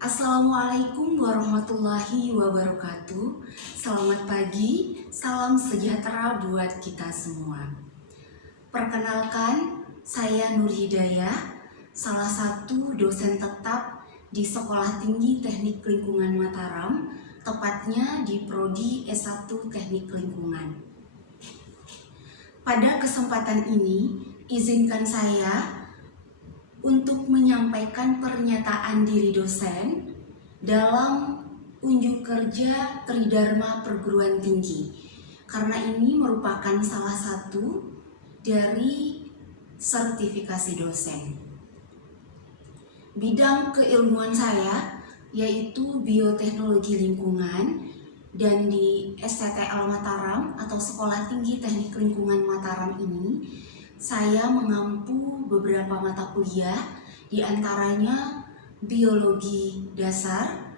Assalamualaikum warahmatullahi wabarakatuh. Selamat pagi, salam sejahtera buat kita semua. Perkenalkan, saya Nur Hidayah, salah satu dosen tetap di Sekolah Tinggi Teknik Lingkungan Mataram, tepatnya di Prodi S1 Teknik Lingkungan. Pada kesempatan ini, izinkan saya untuk menyampaikan pernyataan diri dosen dalam unjuk kerja Tridharma Perguruan Tinggi, karena ini merupakan salah satu dari sertifikasi dosen. Bidang keilmuan saya yaitu bioteknologi lingkungan, dan di STTL Mataram atau Sekolah Tinggi Teknik Lingkungan Mataram ini saya mengampu beberapa mata kuliah, diantaranya biologi dasar,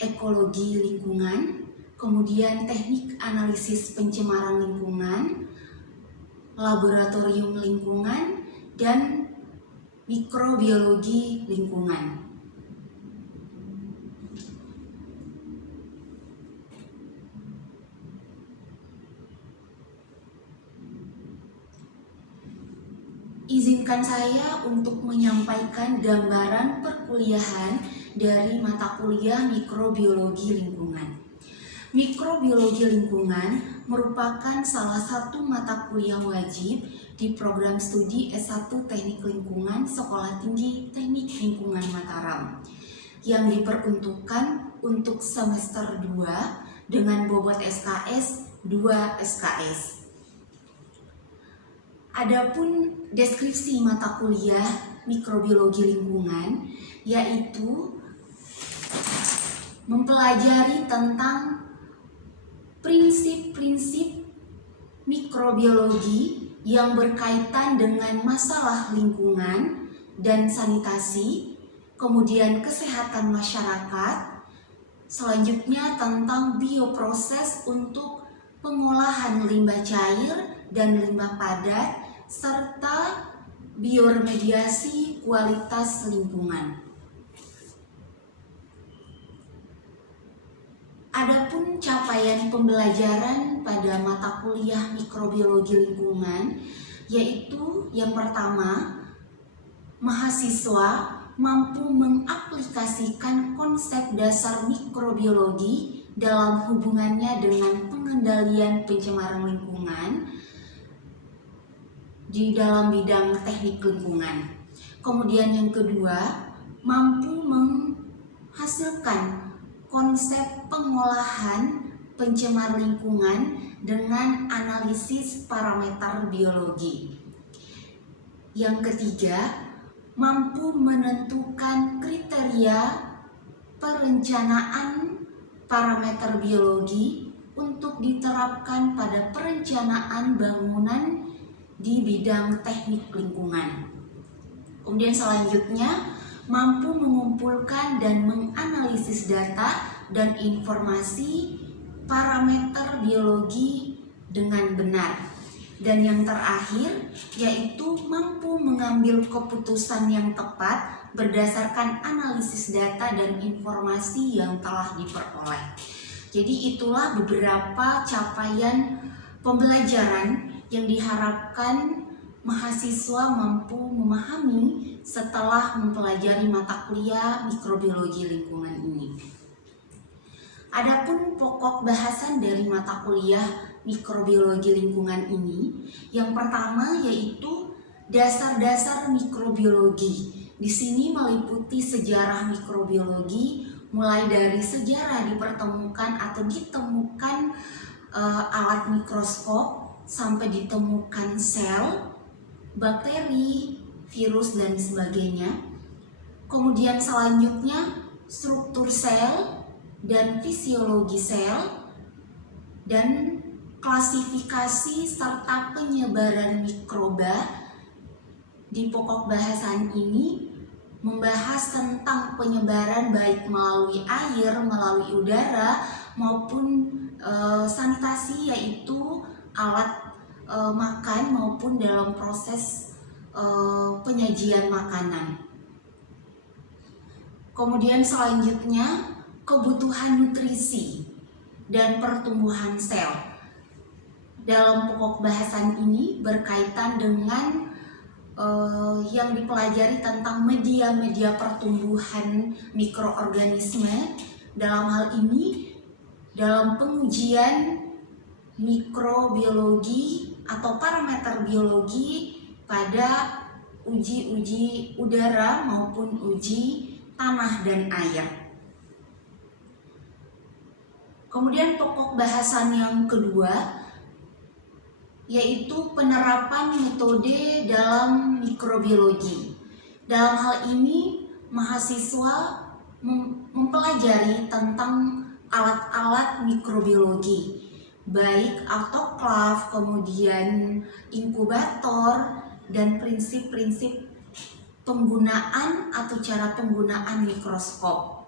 ekologi lingkungan, kemudian teknik analisis pencemaran lingkungan, laboratorium lingkungan, dan mikrobiologi lingkungan. Izinkan saya untuk menyampaikan gambaran perkuliahan dari mata kuliah mikrobiologi lingkungan. Mikrobiologi lingkungan merupakan salah satu mata kuliah wajib di program studi S1 Teknik Lingkungan Sekolah Tinggi Teknik Lingkungan Mataram yang diperuntukkan untuk semester 2 dengan bobot SKS 2 SKS. Adapun deskripsi mata kuliah mikrobiologi lingkungan yaitu mempelajari tentang prinsip-prinsip mikrobiologi yang berkaitan dengan masalah lingkungan dan sanitasi, kemudian kesehatan masyarakat, selanjutnya tentang bioproses untuk pengolahan limbah cair dan limbah padat, serta bioremediasi kualitas lingkungan. Adapun capaian pembelajaran pada mata kuliah mikrobiologi lingkungan yaitu yang pertama, mahasiswa mampu mengaplikasikan konsep dasar mikrobiologi dalam hubungannya dengan pengendalian pencemaran lingkungan di dalam bidang teknik lingkungan. Kemudian yang kedua, mampu menghasilkan konsep pengolahan pencemar lingkungan dengan analisis parameter biologi. Yang ketiga, mampu menentukan kriteria perencanaan parameter biologi untuk diterapkan pada perencanaan bangunan di bidang teknik lingkungan. Kemudian selanjutnya, mampu mengumpulkan dan menganalisis data dan informasi parameter biologi dengan benar. Dan yang terakhir, yaitu mampu mengambil keputusan yang tepat berdasarkan analisis data dan informasi yang telah diperoleh. Jadi itulah beberapa capaian pembelajaran yang diharapkan mahasiswa mampu memahami setelah mempelajari mata kuliah mikrobiologi lingkungan ini. Adapun pokok bahasan dari mata kuliah mikrobiologi lingkungan ini, yang pertama yaitu dasar-dasar mikrobiologi. Di sini meliputi sejarah mikrobiologi, mulai dari sejarah dipertemukan atau ditemukan alat mikroskop sampai ditemukan sel, bakteri, virus, dan sebagainya. Kemudian selanjutnya struktur sel dan fisiologi sel, dan klasifikasi serta penyebaran mikroba. Di pokok bahasan ini membahas tentang penyebaran baik melalui air, melalui udara, maupun sanitasi, yaitu alat makan maupun dalam proses penyajian makanan. Kemudian selanjutnya kebutuhan nutrisi dan pertumbuhan sel. Dalam pokok bahasan ini berkaitan dengan yang dipelajari tentang media-media pertumbuhan mikroorganisme. Dalam hal ini, dalam pengujian mikrobiologi atau parameter biologi pada uji-uji udara maupun uji tanah dan air. Kemudian pokok bahasan yang kedua yaitu penerapan metode dalam mikrobiologi. Dalam hal ini, mahasiswa mempelajari tentang alat-alat mikrobiologi, baik autoklaf, kemudian inkubator, dan prinsip-prinsip penggunaan atau cara penggunaan mikroskop.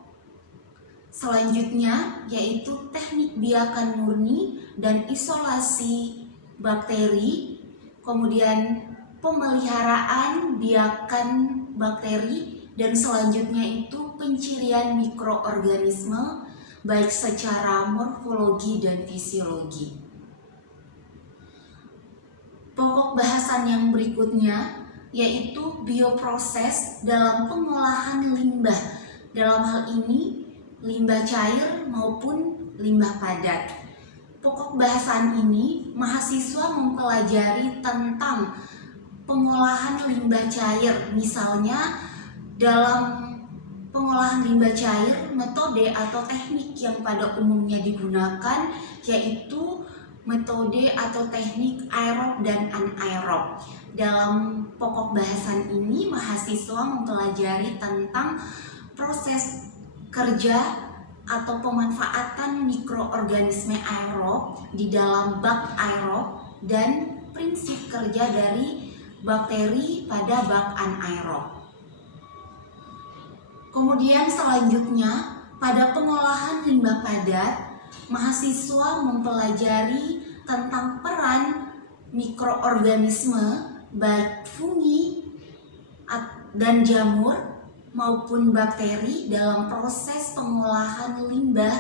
Selanjutnya yaitu teknik biakan murni dan isolasi bakteri, kemudian pemeliharaan biakan bakteri, dan selanjutnya itu pencirian mikroorganisme baik secara morfologi dan fisiologi. Pokok bahasan yang berikutnya yaitu bioproses dalam pengolahan limbah. Dalam hal ini limbah cair maupun limbah padat. Pokok bahasan ini mahasiswa mempelajari tentang pengolahan limbah cair. Misalnya dalam pengolahan limbah cair, metode atau teknik yang pada umumnya digunakan yaitu metode atau teknik aerob dan anaerob. Dalam pokok bahasan ini mahasiswa mempelajari tentang proses kerja atau pemanfaatan mikroorganisme aerob di dalam bak aerob dan prinsip kerja dari bakteri pada bak anaerob. Kemudian selanjutnya pada pengolahan limbah padat, mahasiswa mempelajari tentang peran mikroorganisme baik fungi dan jamur maupun bakteri dalam proses pengolahan limbah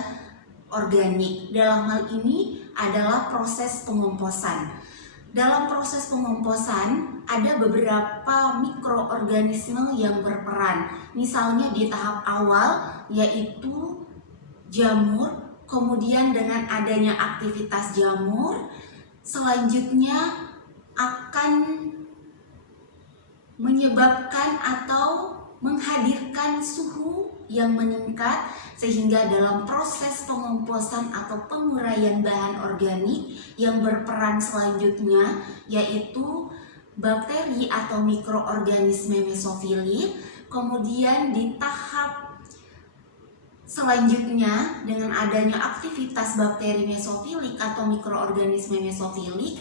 organik. Dalam hal ini adalah proses pengomposan. Dalam proses pengomposan ada beberapa mikroorganisme yang berperan. Misalnya di tahap awal yaitu jamur, kemudian dengan adanya aktivitas jamur selanjutnya akan menyebabkan atau menghadirkan suhu yang meningkat sehingga dalam proses pengomposan atau penguraian bahan organik yang berperan selanjutnya yaitu bakteri atau mikroorganisme mesofilik. Kemudian di tahap selanjutnya dengan adanya aktivitas bakteri mesofilik atau mikroorganisme mesofilik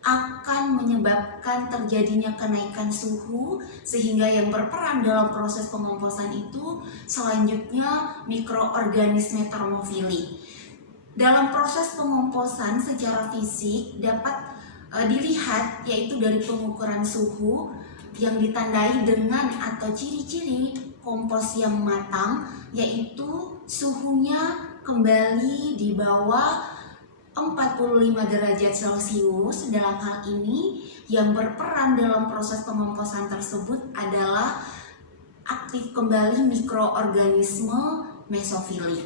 akan menyebabkan terjadinya kenaikan suhu sehingga yang berperan dalam proses pengomposan itu selanjutnya mikroorganisme termofilik. Dalam proses pengomposan secara fisik dapat dilihat yaitu dari pengukuran suhu yang ditandai dengan atau ciri-ciri kompos yang matang yaitu suhunya kembali di bawah 45 derajat Celcius. Dalam hal ini yang berperan dalam proses pengomposan tersebut adalah aktif kembali mikroorganisme mesofilik.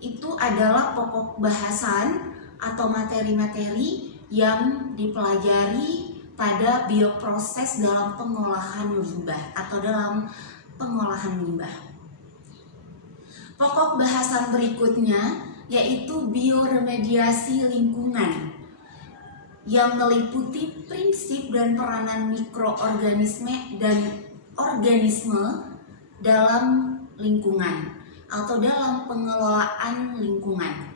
Itu adalah pokok bahasan atau materi-materi yang dipelajari pada bioproses dalam pengolahan limbah atau dalam pengolahan limbah. Pokok bahasan berikutnya yaitu bioremediasi lingkungan yang meliputi prinsip dan peranan mikroorganisme dan organisme dalam lingkungan atau dalam pengelolaan lingkungan.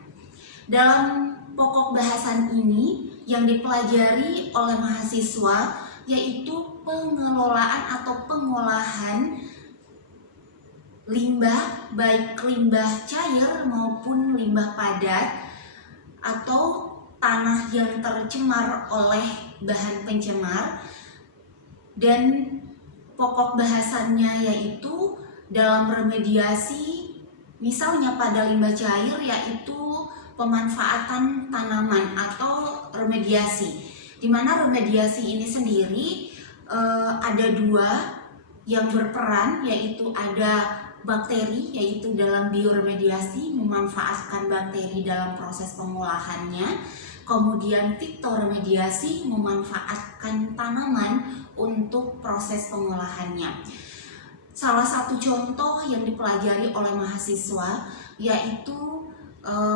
Dalam pokok bahasan ini yang dipelajari oleh mahasiswa yaitu pengelolaan atau pengolahan limbah, baik limbah cair maupun limbah padat atau tanah yang tercemar oleh bahan pencemar. Dan pokok bahasannya yaitu dalam remediasi, misalnya pada limbah cair, yaitu pemanfaatan tanaman atau remediasi, di mana remediasi ini sendiri ada dua yang berperan, yaitu ada bakteri, yaitu dalam bioremediasi memanfaatkan bakteri dalam proses pengolahannya, kemudian fitoremediasi memanfaatkan tanaman untuk proses pengolahannya. Salah satu contoh yang dipelajari oleh mahasiswa yaitu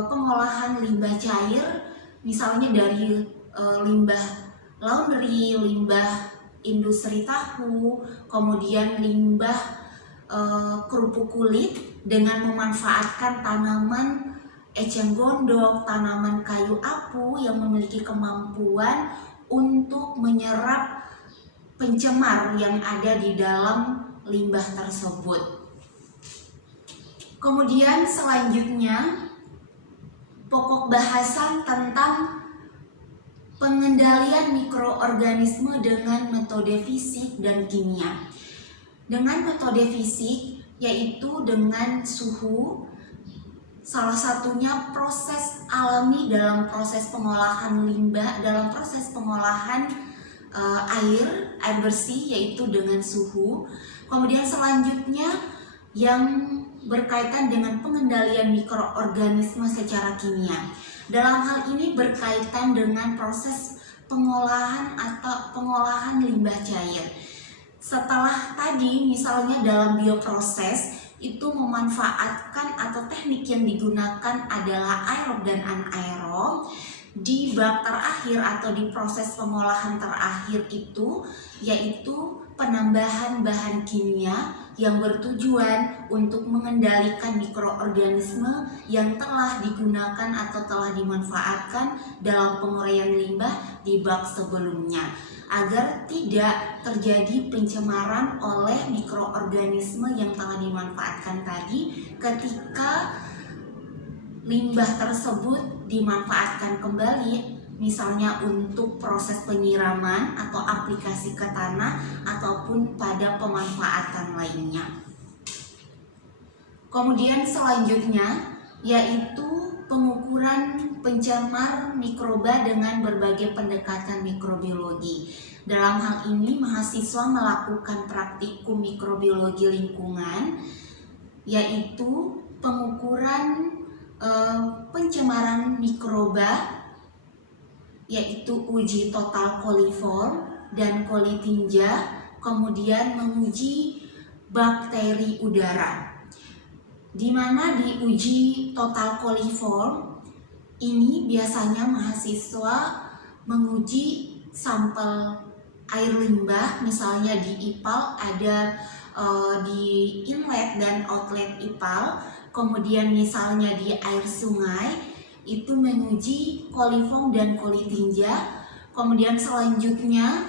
pengolahan limbah cair, misalnya dari limbah laundry, limbah industri tahu, kemudian limbah kerupuk kulit dengan memanfaatkan tanaman eceng gondok, tanaman kayu apu yang memiliki kemampuan untuk menyerap pencemar yang ada di dalam limbah tersebut. Kemudian selanjutnya pokok bahasan tentang pengendalian mikroorganisme dengan metode fisik dan kimia. Dengan metode fisik yaitu dengan suhu, salah satunya proses alami dalam proses pengolahan limbah, dalam proses pengolahan air bersih yaitu dengan suhu. Kemudian selanjutnya yang berkaitan dengan pengendalian mikroorganisme secara kimia. Dalam hal ini berkaitan dengan proses pengolahan atau pengolahan limbah cair. Setelah tadi misalnya dalam bioproses itu memanfaatkan atau teknik yang digunakan adalah aerob dan anaerob, di bab terakhir atau di proses pengolahan terakhir itu yaitu penambahan bahan kimia yang bertujuan untuk mengendalikan mikroorganisme yang telah digunakan atau telah dimanfaatkan dalam penguraian limbah di bab sebelumnya, agar tidak terjadi pencemaran oleh mikroorganisme yang telah dimanfaatkan tadi ketika limbah tersebut dimanfaatkan kembali, misalnya untuk proses penyiraman atau aplikasi ke tanah ataupun pada pemanfaatan lainnya. Kemudian selanjutnya yaitu pengukuran pencemar mikroba dengan berbagai pendekatan mikrobiologi. Dalam hal ini mahasiswa melakukan praktikum mikrobiologi lingkungan, yaitu pengukuran pencemaran mikroba, yaitu uji total koliform dan kolitinja, kemudian menguji bakteri udara. Di mana di uji total koliform ini biasanya mahasiswa menguji sampel air limbah, misalnya di IPAL ada di inlet dan outlet IPAL, kemudian misalnya di air sungai itu menguji koliform dan kolitinja. Kemudian selanjutnya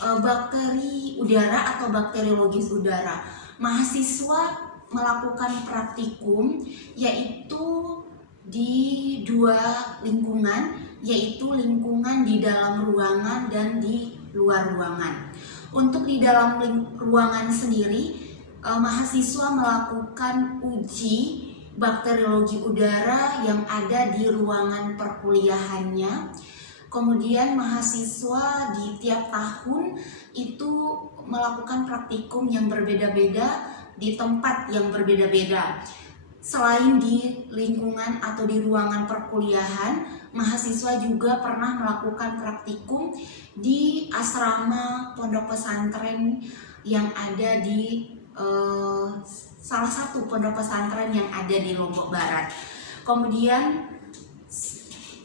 bakteri udara atau bakteriologis udara. Mahasiswa melakukan praktikum yaitu di dua lingkungan, yaitu lingkungan di dalam ruangan dan di luar ruangan. Untuk di dalam ruangan sendiri, mahasiswa melakukan uji bakteriologi udara yang ada di ruangan perkuliahannya. Kemudian mahasiswa di tiap tahun itu melakukan praktikum yang berbeda-beda di tempat yang berbeda-beda. Selain di lingkungan atau di ruangan perkuliahan, mahasiswa juga pernah melakukan praktikum di asrama pondok pesantren yang ada di salah satu pondok pesantren yang ada di Lombok Barat. Kemudian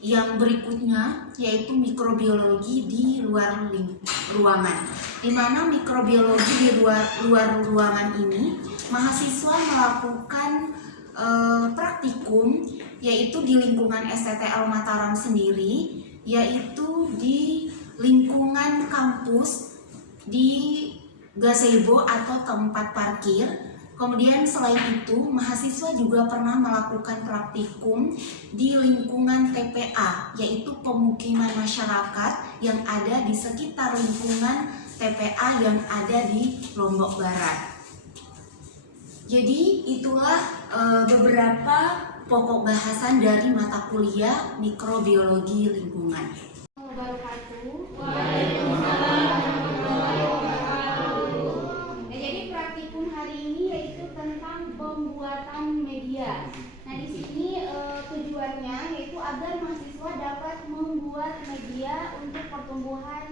yang berikutnya yaitu mikrobiologi di luar ruangan, di mana mikrobiologi di luar ruangan ini mahasiswa melakukan praktikum yaitu di lingkungan STTL Mataram sendiri, yaitu di lingkungan kampus di gazebo atau tempat parkir. Kemudian selain itu mahasiswa juga pernah melakukan praktikum di lingkungan TPA, yaitu pemukiman masyarakat yang ada di sekitar lingkungan TPA yang ada di Lombok Barat. Jadi itulah beberapa pokok bahasan dari mata kuliah mikrobiologi lingkungan. Jadi praktikum hari ini yaitu tentang pembuatan media. Nah di sini tujuannya yaitu agar mahasiswa dapat membuat media untuk pertumbuhan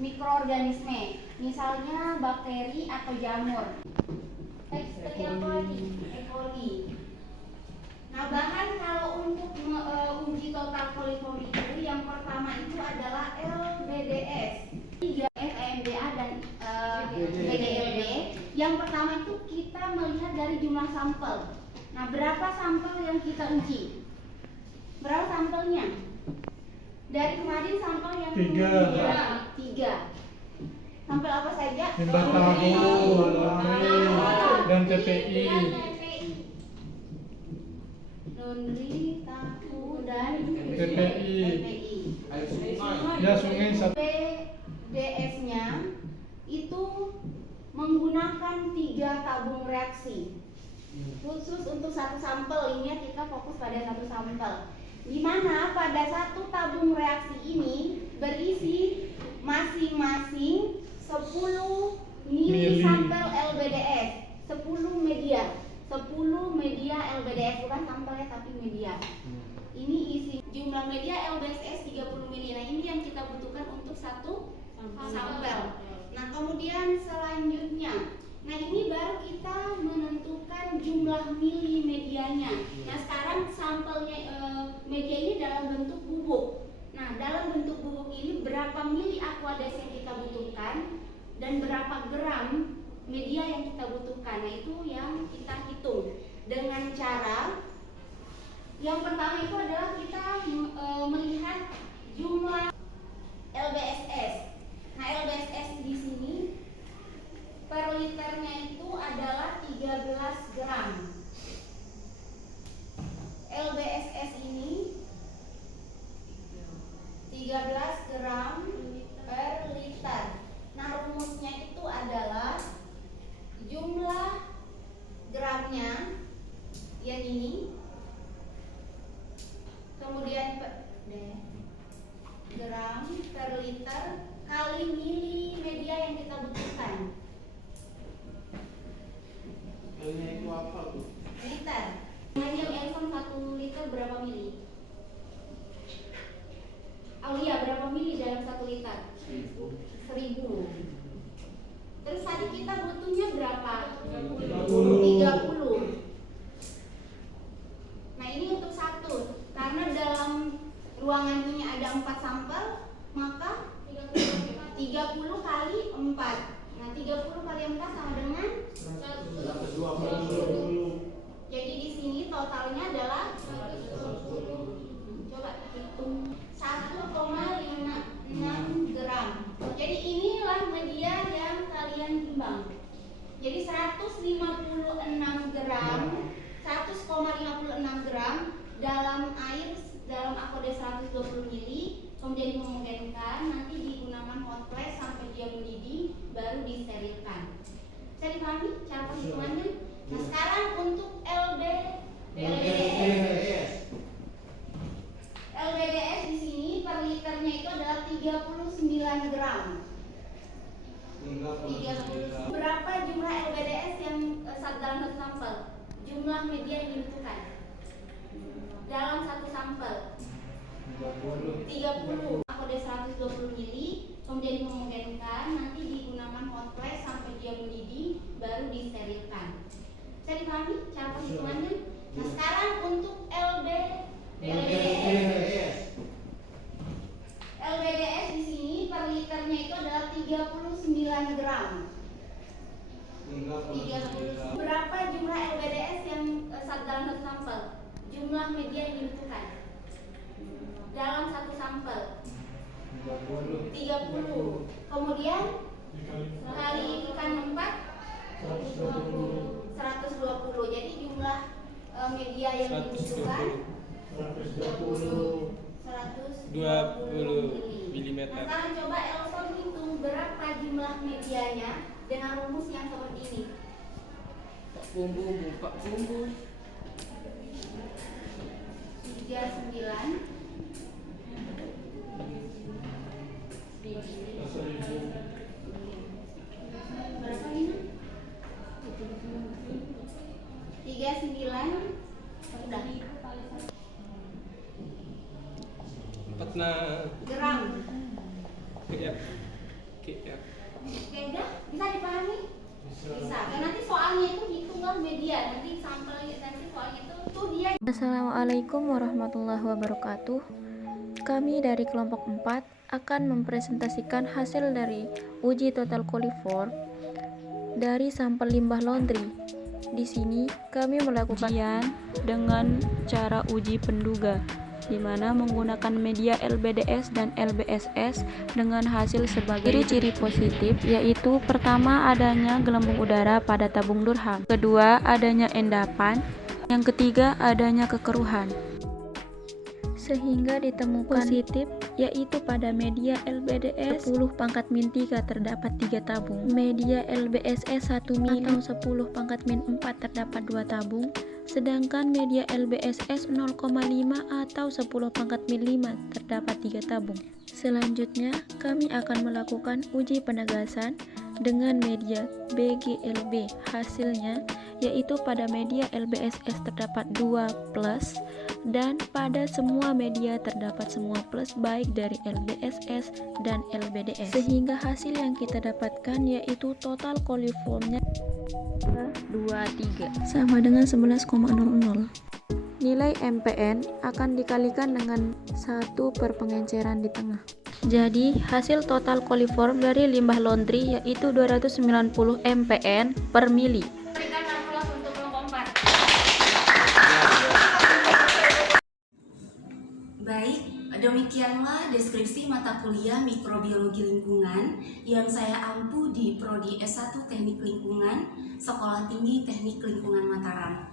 mikroorganisme, misalnya bakteri atau jamur. Seperti apa lagi? Ekologi. Nah bahan kalau untuk uji total koliform itu yang pertama itu adalah LBDS, 3FMDA dan BDLB. Yang pertama itu kita melihat dari jumlah sampel. Nah berapa sampel yang kita uji? Berapa sampelnya? Dari kemarin sampel yang 3. Sampel apa saja? Limbah tahu, dan TPI. Laundry, tahu, dan TPI. Ya sungai satu. BDS-nya itu menggunakan 3 tabung reaksi. Khusus untuk satu sampel ini kita fokus pada satu sampel. Di mana pada satu tabung reaksi ini berisi masing-masing 10 mili sampel LBDS, 10 media LBDS, bukan sampelnya tapi media. Ini isi jumlah media LBDS 30 mili. Nah ini yang kita butuhkan untuk satu sampel. Nah kemudian selanjutnya, nah ini baru kita menentukan jumlah mili medianya. Nah sekarang sampelnya media ini dalam bentuk bubuk. Nah dalam bentuk bubuk ini berapa mili aqueous yang kita butuhkan dan berapa gram media yang kita butuhkan. Nah itu yang kita hitung dengan cara yang pertama itu adalah kita melihat jumlah LBSS. Nah LBSS di sini per liternya itu adalah 13 gram. LBSS ini 13 gram per liter. Nah rumusnya itu adalah jumlah gramnya yang ini, kemudian gram per liter kali mili media yang kita butuhkan. Itu apa tuh? Liter. Yang Elson 1 liter berapa mili? Aulia berapa mili dalam 1 liter? 1000. Terus tadi kita butuhnya berapa? 30. Nah ini untuk satu, karena dalam ruangan ini ada 4 sampel, maka 30 kali 4. Nah 30 kali 4 sama dengan 120. Jadi di sini totalnya adalah coba hitung 1,56 gram. Jadi inilah media yang kalian timbang. Jadi 156 gram, 100,56 gram dalam air dalam aqueous 120 mili, kemudian dihomogenikan, nanti digunakan hot press sampai dia mendidih, baru disterilkan. Bisa dipahami cara perhitungannya? Nah sekarang untuk LBDS di sini per liternya itu adalah 39 gram. 30. Berapa jumlah LBDS yang dalam satu sampel? Jumlah media yang dibutuhkan dalam satu sampel 30. Aqueous 120 mili, kemudian dihomogenikan, nanti digunakan hot press sampai dia mendidih, baru disterilkan. Bisa dipahami cara perhitungannya? Nah sekarang untuk LBDS di sini per liternya itu adalah 39 gram. 30. Berapa jumlah LBDS yang dalam satu sampel? Jumlah media yang dibutuhkan dalam satu sampel 30. Kemudian kalikan 4, 120. Jadi jumlah media yang dibutuhkan 120 mm. Nah sekarang coba Elson hitung berapa jumlah medianya dengan rumus yang seperti ini. Pak bumbu, Pak bumbu. 39. Berapa ini? 39. Udah. Patna. Gram. KF. KF. Oke, udah bisa dipahami? Bisa. Dan nanti soalnya itu hitunglah media. Nanti sampelnya nanti soalnya itu dia. Assalamualaikum warahmatullahi wabarakatuh. Kami dari kelompok 4 akan mempresentasikan hasil dari uji total coliform dari sampel limbah laundry. Di sini kami melakukan ujian dengan cara uji penduga, di mana menggunakan media LBDS dan LBSS dengan hasil sebagai ciri-ciri positif, yaitu pertama adanya gelembung udara pada tabung Durham, kedua adanya endapan, yang ketiga adanya kekeruhan, sehingga ditemukan positif yaitu pada media LBDS 10⁻³ terdapat 3 tabung, media LBSS 1 mili atau 10⁻⁴ terdapat 2 tabung, sedangkan media LBSS 0,5 atau 10⁻⁵ terdapat 3 tabung. Selanjutnya, kami akan melakukan uji penegasan dengan media BGLB. Hasilnya yaitu pada media LBSS terdapat 2+ dan pada semua media terdapat semua plus baik dari LBSS dan LBDS. Sehingga hasil yang kita dapatkan yaitu total coliformnya 23 sama dengan 11,00. Nilai MPN akan dikalikan dengan 1 per pengenceran di tengah. Jadi hasil total coliform dari limbah laundry yaitu 290 MPN per mili. Berikan aplaus untuk kelompok 4. Baik, demikianlah deskripsi mata kuliah mikrobiologi lingkungan yang saya ampu di Prodi S1 Teknik Lingkungan, Sekolah Tinggi Teknik Lingkungan Mataram.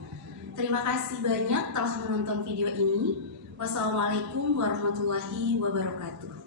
Terima kasih banyak telah menonton video ini. Wassalamualaikum warahmatullahi wabarakatuh.